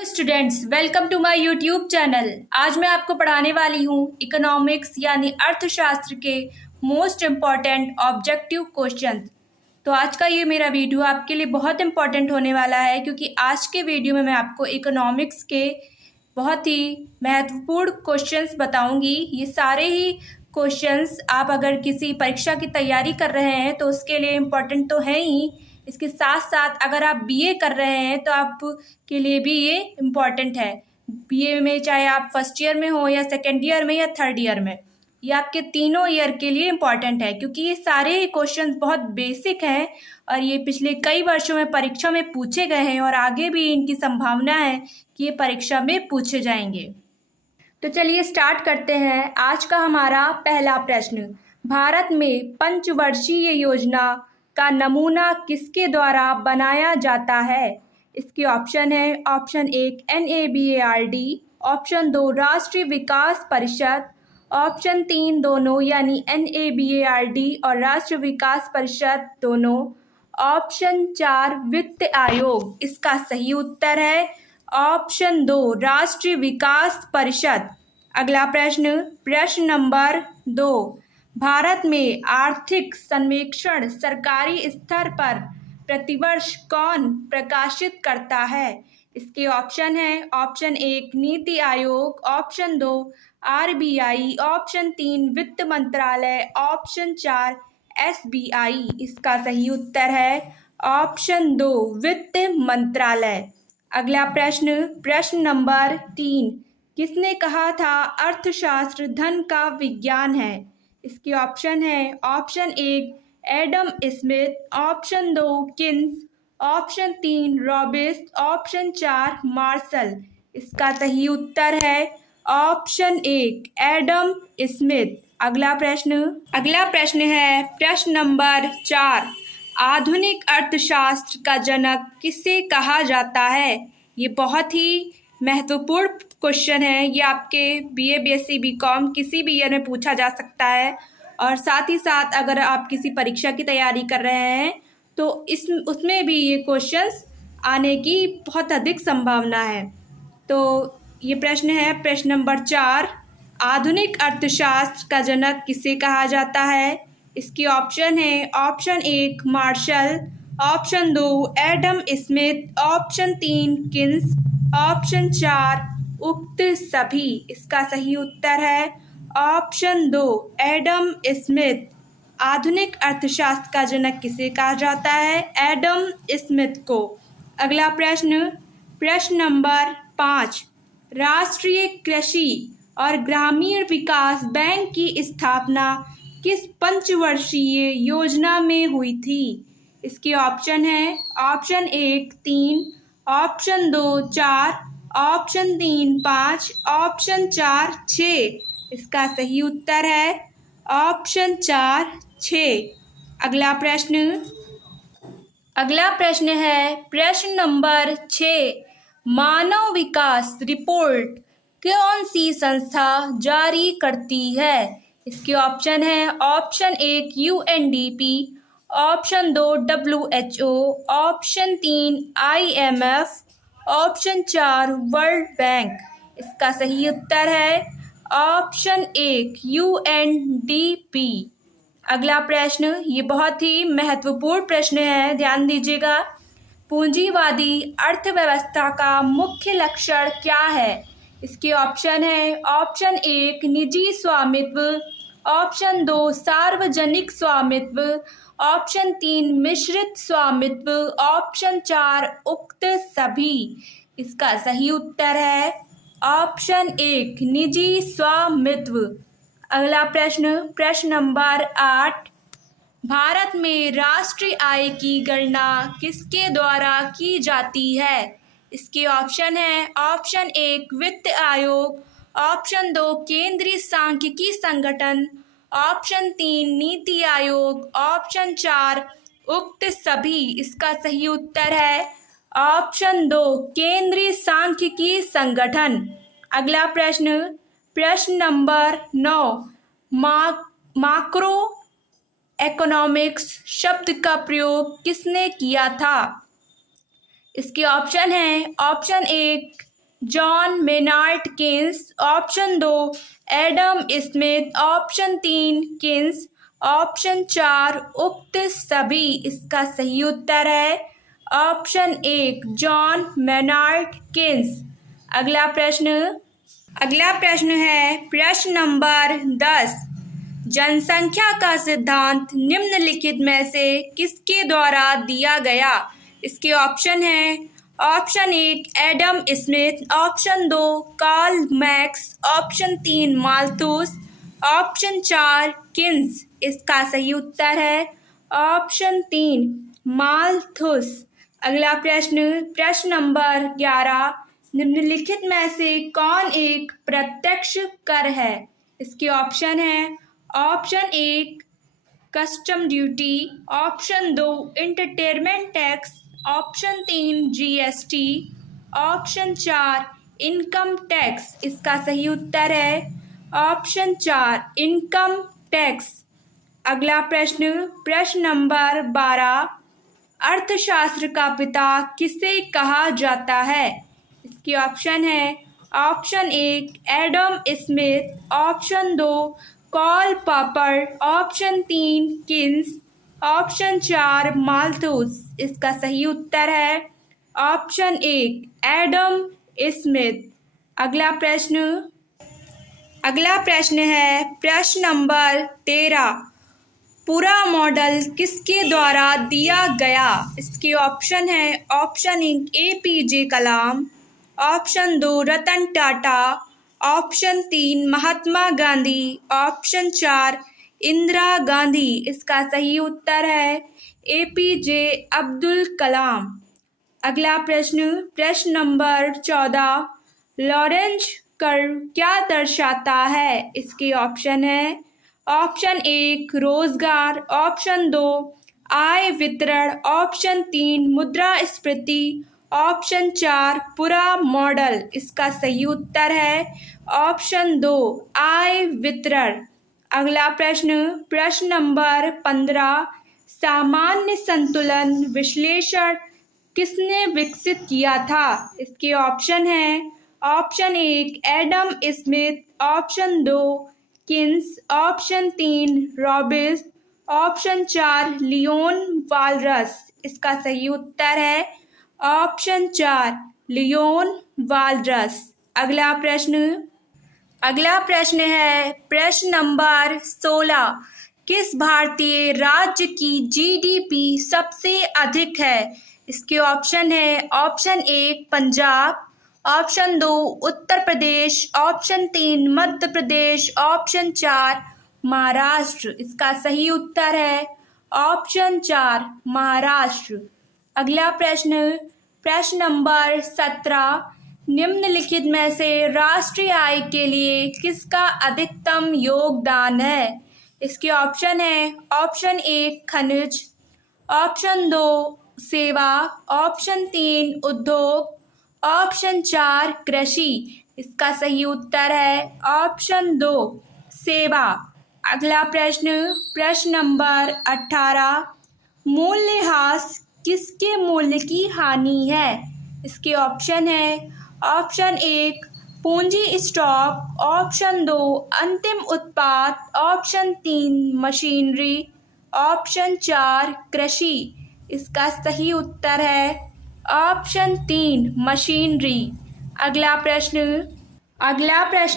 Students, welcome to my YouTube channel. आज मैं आपको पढ़ाने वाली हूँ इकोनॉमिक्स यानी अर्थशास्त्र के मोस्ट इम्पॉर्टेंट ऑब्जेक्टिव क्वेश्चन। तो आज का ये मेरा वीडियो आपके लिए बहुत इम्पॉर्टेंट होने वाला है, क्योंकि आज के वीडियो में मैं आपको इकोनॉमिक्स के बहुत ही महत्वपूर्ण क्वेश्चंस बताऊंगी। ये सारे ही क्वेश्चंस आप अगर किसी परीक्षा की तैयारी कर रहे हैं तो उसके लिए इम्पॉर्टेंट तो है ही, इसके साथ साथ अगर आप बीए कर रहे हैं तो आपके लिए भी ये इम्पॉर्टेंट है। बीए में चाहे आप फर्स्ट ईयर में हो या सेकेंड ईयर में या थर्ड ईयर में, ये आपके तीनों ईयर के लिए इम्पॉर्टेंट है, क्योंकि ये सारे क्वेश्चंस बहुत बेसिक हैं और ये पिछले कई वर्षों में परीक्षा में पूछे गए हैं और आगे भी इनकी संभावना है कि ये परीक्षा में पूछे जाएंगे। तो चलिए स्टार्ट करते हैं। आज का हमारा पहला प्रश्न, भारत में पंचवर्षीय योजना का नमूना किसके द्वारा बनाया जाता है? इसके ऑप्शन है, ऑप्शन 1 NABARD, ऑप्शन 2 राष्ट्रीय विकास परिषद, ऑप्शन 3 दोनों यानी NABARD और राष्ट्रीय विकास परिषद दोनों, ऑप्शन 4 वित्त आयोग। इसका सही उत्तर है ऑप्शन 2 राष्ट्रीय विकास परिषद। अगला प्रश्न, प्रश्न नंबर 2, भारत में आर्थिक सर्वेक्षण सरकारी स्तर पर प्रतिवर्ष कौन प्रकाशित करता है? इसके ऑप्शन है, option 1 NITI Aayog, option 2 RBI, option 3 वित्त मंत्रालय, ऑप्शन 4 SBI। इसका सही उत्तर है ऑप्शन 2 वित्त मंत्रालय। अगला प्रश्न, प्रश्न नंबर 3, किसने कहा था अर्थशास्त्र धन का विज्ञान है? इसके ऑप्शन है, option 1 Adam Smith, option 2 Keynes, option 3 Robbins, option 4 Marshall. इसका सही उत्तर है ऑप्शन 1 एडम स्मिथ। अगला प्रश्न है प्रश्न नंबर 4, आधुनिक अर्थशास्त्र का जनक किसे कहा जाता है? ये बहुत ही महत्वपूर्ण क्वेश्चन है। ये आपके BA BSc BCom किसी भी ईयर में पूछा जा सकता है और साथ ही साथ अगर आप किसी परीक्षा की तैयारी कर रहे हैं तो उसमें भी ये क्वेश्चंस आने की बहुत अधिक संभावना है। तो ये प्रश्न है प्रश्न नंबर 4, आधुनिक अर्थशास्त्र का जनक किसे कहा जाता है? इसके ऑप्शन है, option 1 Marshall, option 2 Adam Smith, option 3 Keynes, option 4 उक्त सभी। इसका सही उत्तर है ऑप्शन 2 एडम स्मिथ। आधुनिक अर्थशास्त्र का जनक किसे कहा जाता है? एडम स्मिथ को। अगला प्रश्न, प्रश्न नंबर 5, राष्ट्रीय कृषि और ग्रामीण विकास बैंक की स्थापना किस पंचवर्षीय योजना में हुई थी? इसके ऑप्शन है, ऑप्शन 1 3, ऑप्शन 2 4, ऑप्शन 3 5, ऑप्शन 4 6। इसका सही उत्तर है ऑप्शन 4 6। अगला प्रश्न है प्रश्न नंबर 6, मानव विकास रिपोर्ट कौन सी संस्था जारी करती है? इसके ऑप्शन है, option 1 UNDP, option 2 WHO, option 3 IMF, option 4 world bank. इसका सही उत्तर है ऑप्शन 1 UNDP। अगला प्रश्न, ये बहुत ही महत्वपूर्ण प्रश्न है, ध्यान दीजिएगा। पूंजीवादी अर्थव्यवस्था का मुख्य लक्षण क्या है? इसके ऑप्शन है, ऑप्शन 1 निजी स्वामित्व, ऑप्शन 2 सार्वजनिक स्वामित्व, ऑप्शन 3 मिश्रित स्वामित्व, ऑप्शन 4 उक्त सभी। इसका सही उत्तर है ऑप्शन 1 निजी स्वामित्व। अगला प्रश्न, प्रश्न नंबर 8, भारत में राष्ट्रीय आय की गणना किसके द्वारा की जाती है? इसके ऑप्शन है, ऑप्शन 1 वित्त आयोग, ऑप्शन 2 केंद्रीय सांख्यिकी संगठन, ऑप्शन 3 नीति आयोग, ऑप्शन 4 उक्त सभी। इसका सही उत्तर है ऑप्शन 2 केंद्रीय सांख्यिकी संगठन। अगला प्रश्न, प्रश्न नंबर 9, माक्रो इकोनॉमिक्स शब्द का प्रयोग किसने किया था? इसके ऑप्शन है, option 1 John Maynard Keynes, option 2 Adam Smith, option 3 Keynes, option 4 उक्त सभी। इसका सही उत्तर है ऑप्शन 1 जॉन मेनार्ड केन्स। अगला प्रश्न है प्रश्न नंबर 10। जनसंख्या का सिद्धांत निम्नलिखित में से किसके द्वारा दिया गया? इसके ऑप्शन है option 1 Adam Smith, option 2 Karl Marx, option 3 Malthus, option 4 Keynes. इसका सही उत्तर है ऑप्शन 3 माल्थus। अगला प्रश्न नंबर 11। निम्नलिखित में से कौन एक प्रत्यक्ष कर है? इसके ऑप्शन है option 1 custom duty, option 2 entertainment tax, option 3 GST, option 4 income tax. इसका सही उत्तर है ऑप्शन 4 इनकम टैक्स। अगला प्रश्न नंबर 12। अर्थशास्त्र का पिता किसे कहा जाता है? इसके ऑप्शन है option 1 Adam Smith, option 2 Karl Popper, option 3 Keynes, option 4 Malthus. इसका सही उत्तर है ऑप्शन 1 एडम स्मिथ। अगला प्रश्न है प्रश्न नंबर 13। पूरा मॉडल किसके द्वारा दिया गया? इसके ऑप्शन है ऑप्शन 1 एपीजे कलाम, option 2 Ratan Tata, option 3 Mahatma Gandhi, option 4 Indira Gandhi. इसका सही उत्तर है एपीजे अब्दुल कलाम। अगला प्रश्न नंबर 14। लॉरेंज कर्व क्या दर्शाता है? इसके ऑप्शन है ऑप्शन 1 रोजगार, ऑप्शन 2 आय वितरण, ऑप्शन 3 मुद्रास्फीति, ऑप्शन 4 पूरा मॉडल। इसका सही उत्तर है ऑप्शन 2 आय वितरण। अगला प्रश्न नंबर 15। सामान्य संतुलन विश्लेषण किसने विकसित किया था? इसके ऑप्शन है option 1 Adam Smith, option 2 Keynes, option 3 Robbins, option 4 Leon Walras. इसका सही उत्तर है ऑप्शन 4 लियोन वालरस। अगला प्रश्न है प्रश्न नंबर 16। किस भारतीय राज्य की जीडीपी सबसे अधिक है? इसके ऑप्शन है option 1 Punjab, option 2 Uttar Pradesh, option 3 Madhya Pradesh, option 4 Maharashtra. इसका सही उत्तर है ऑप्शन 4 महाराष्ट्र। अगला प्रश्न नंबर 17। निम्नलिखित में से राष्ट्रीय आय के लिए किसका अधिकतम योगदान है? इसके ऑप्शन है ऑप्शन 1 खनिज, ऑप्शन 2 सेवा, ऑप्शन 3 उद्योग, ऑप्शन 4 कृषि। इसका सही उत्तर है ऑप्शन 2 सेवा। अगला प्रश्न नंबर 18। मूल्यह्रास किसके मूल्य की हानि है? इसके ऑप्शन है ऑप्शन 1 पूंजी स्टॉक, ऑप्शन 2 अंतिम उत्पाद, ऑप्शन 3 मशीनरी, ऑप्शन 4 कृषि। इसका सही उत्तर है ऑप्शन 3 मशीनरी। अगला प्रश्न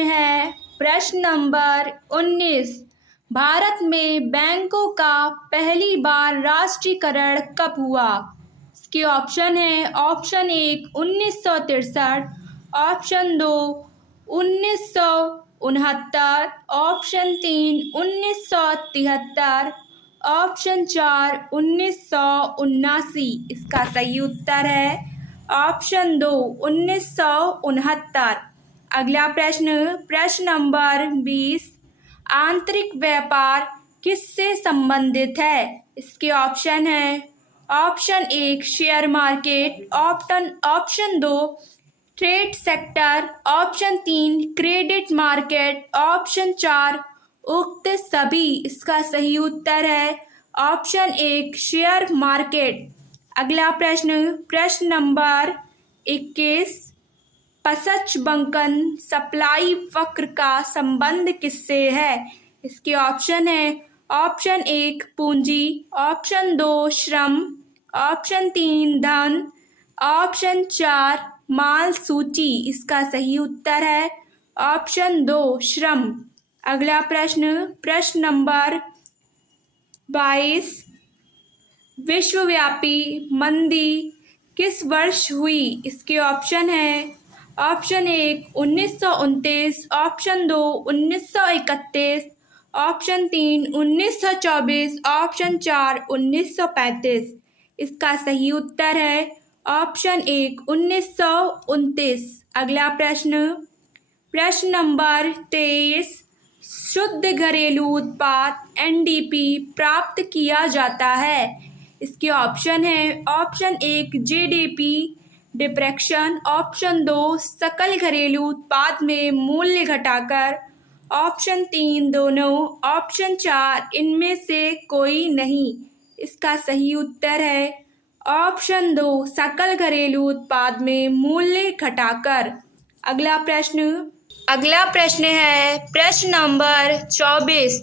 है प्रश्न नंबर 19। भारत में बैंकों का पहली बार राष्ट्रीयकरण कब हुआ? इसके ऑप्शन है ऑप्शन 1 1963, ऑप्शन 2 1969, ऑप्शन 3 1973, ऑप्शन 4 1979। इसका सही उत्तर है ऑप्शन 2 1969। अगला प्रश्न नंबर 20। आंतरिक व्यापार किससे संबंधित है? इसके ऑप्शन है option 1 share market, option 2 trade sector, option 3 credit market, option 4 उक्त सभी। इसका सही उत्तर है ऑप्शन 1 शेयर मार्केट। अगला प्रश्न नंबर 21। पसच बंकन सप्लाई वक्र का संबंध किससे है? इसके ऑप्शन है ऑप्शन 1 पूंजी, ऑप्शन 2 श्रम, ऑप्शन 3 धन, ऑप्शन 4 माल सूची। इसका सही उत्तर है ऑप्शन 2 श्रम। अगला प्रश्न, प्रश्न नंबर 22, विश्वव्यापी मंदी किस वर्ष हुई? इसके ऑप्शन है ऑप्शन 1 1929, ऑप्शन 2 1931, ऑप्शन 3 1924, ऑप्शन 4 1935। इसका सही उत्तर है ऑप्शन 1 1929। अगला प्रश्न, प्रश्न नंबर 23, शुद्ध घरेलू उत्पाद एनडीपी प्राप्त किया जाता है। इसके ऑप्शन है ऑप्शन 1 जीडीपी डिप्रेशन, ऑप्शन 2 सकल घरेलू उत्पाद में मूल्य घटाकर, ऑप्शन 3 दोनों, ऑप्शन 4 इनमें से कोई नहीं। इसका सही उत्तर है ऑप्शन 2 सकल घरेलू उत्पाद में मूल्य घटाकर। अगला प्रश्न है प्रश्न नंबर 24,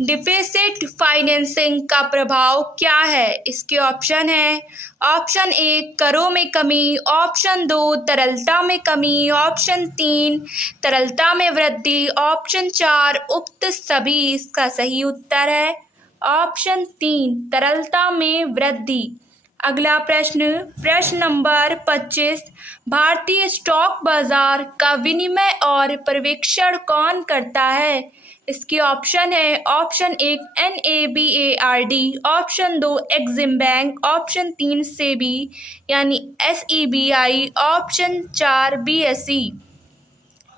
डिफिसिट फाइनेंसिंग का प्रभाव क्या है? इसके ऑप्शन है ऑप्शन 1 करों में कमी, ऑप्शन 2 तरलता में कमी, ऑप्शन 3 तरलता में वृद्धि, ऑप्शन 4 उक्त सभी। इसका सही उत्तर है ऑप्शन 3 तरलता में वृद्धि। अगला प्रश्न, प्रश्न नंबर 25, भारतीय स्टॉक बाजार का विनिमय और पर्यवेक्षण कौन करता है? इसके ऑप्शन है option 1 NABARD, option 2 EXIM bank, option 3 SEBI यानी SEBI, ऑप्शन 4 BSE।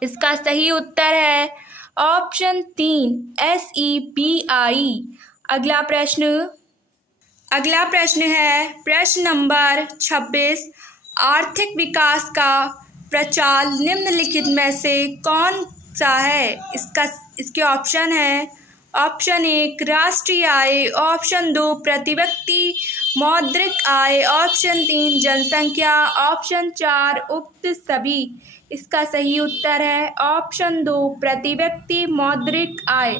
इसका सही उत्तर है ऑप्शन 3 SEBI। अगला प्रश्न है प्रश्न नंबर 26, आर्थिक विकास का प्रचाल निम्नलिखित में से कौन सा है? इसके ऑप्शन है ऑप्शन 1 राष्ट्रीय आय, ऑप्शन 2 प्रति व्यक्ति मौद्रिक आय, ऑप्शन 3 जनसंख्या, ऑप्शन 4 उक्त सभी। इसका सही उत्तर है ऑप्शन 2 प्रति व्यक्ति मौद्रिक आय।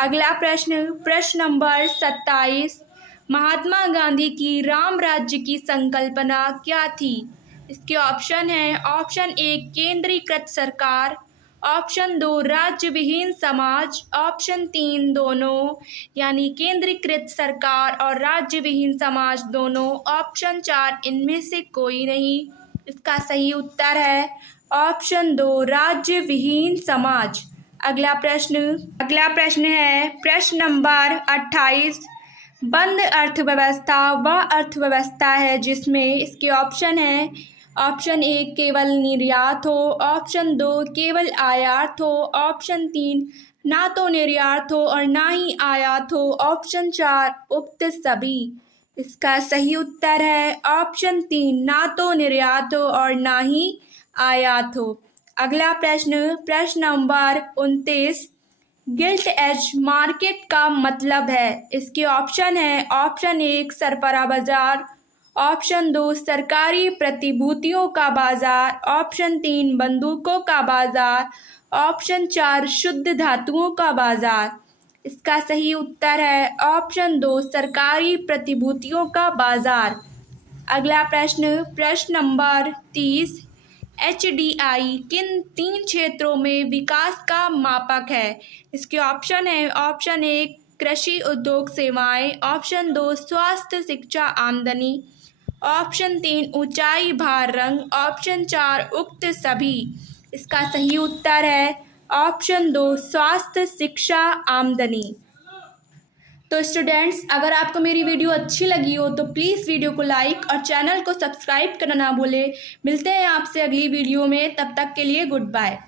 अगला प्रश्न, प्रश्न नंबर 27, महात्मा गांधी की राम राज्य की संकल्पना क्या थी? इसके ऑप्शन है ऑप्शन 1 केंद्रीकृत सरकार, ऑप्शन 2 राज्य विहीन समाज, ऑप्शन 3 दोनों यानी केंद्रीकृत सरकार और राज्य विहीन समाज दोनों, ऑप्शन 4 इनमें से कोई नहीं। इसका सही उत्तर है ऑप्शन 2 राज्य विहीन समाज। अगला प्रश्न है प्रश्न नंबर 28, बंद अर्थव्यवस्था वह अर्थव्यवस्था है जिसमें, इसके ऑप्शन है ऑप्शन 1 केवल निर्यात हो, ऑप्शन 2 केवल आयात हो, ऑप्शन 3 ना तो निर्यात हो और ना ही आयात हो, ऑप्शन 4 उक्त सभी। इसका सही उत्तर है ऑप्शन 3 ना तो निर्यात हो और ना ही आयात हो। अगला प्रश्न, प्रश्न नंबर 29, गिल्ट एज मार्केट का मतलब है? इसके ऑप्शन है ऑप्शन 1 सरफरा बाजार, ऑप्शन 2 सरकारी प्रतिभूतियों का बाजार, ऑप्शन 3 बंदूकों का बाजार, ऑप्शन 4 शुद्ध धातुओं का बाजार। इसका सही उत्तर है ऑप्शन 2 सरकारी प्रतिभूतियों का बाजार। अगला प्रश्न, प्रश्न नंबर 30, HDI किन 3 क्षेत्रों में विकास का मापक है? इसके ऑप्शन है ऑप्शन 1 कृषि उद्योग सेवाएं, ऑप्शन 2 स्वास्थ्य शिक्षा आमदनी, ऑप्शन 3 ऊंचाई भार रंग, ऑप्शन 4 उक्त सभी। इसका सही उत्तर है ऑप्शन 2 स्वास्थ्य शिक्षा आमदनी। तो स्टूडेंट्स, अगर आपको मेरी वीडियो अच्छी लगी हो तो प्लीज़ वीडियो को लाइक और चैनल को सब्सक्राइब करना ना भूलें। मिलते हैं आपसे अगली वीडियो में, तब तक के लिए गुड बाय।